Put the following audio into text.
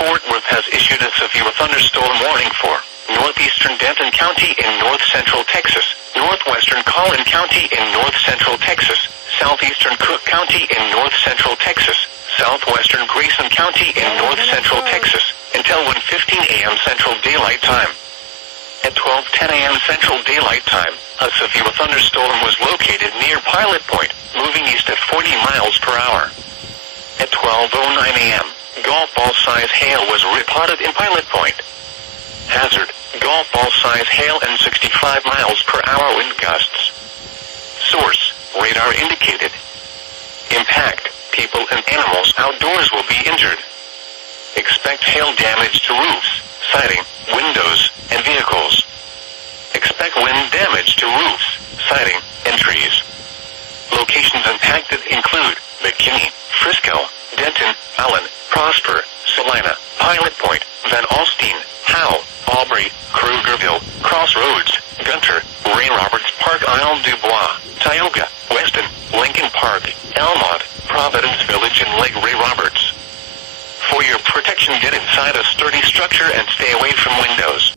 Fort Worth has issued a severe thunderstorm warning for northeastern Denton County in north-central Texas, northwestern Collin County in north-central Texas, southeastern Cook County in north-central Texas, southwestern Grayson County in north-central Texas, until 1:15 a.m. Central Daylight Time. At 12:10 a.m. Central Daylight Time, a severe thunderstorm was located near Pilot Point, moving east at 40 miles per hour. At 12:09 a.m., golf ball size hail was reported in Pilot Point. Hazard, golf ball size hail and 65 miles per hour wind gusts. Source, radar indicated. Impact, people and animals outdoors will be injured. Expect hail damage to roofs, siding, windows, and vehicles. Expect wind damage to roofs, siding, and trees. Locations impacted include McKinney, Frisco, Denton, Allen, Prosper, Salina, Pilot Point, Van Alstyne, Howe, Aubrey, Krugerville, Crossroads, Gunter, Ray Roberts Park, Isle du Bois, Tioga, Weston, Lincoln Park, Elmont, Providence Village, and Lake Ray Roberts. For your protection, get inside a sturdy structure and stay away from windows.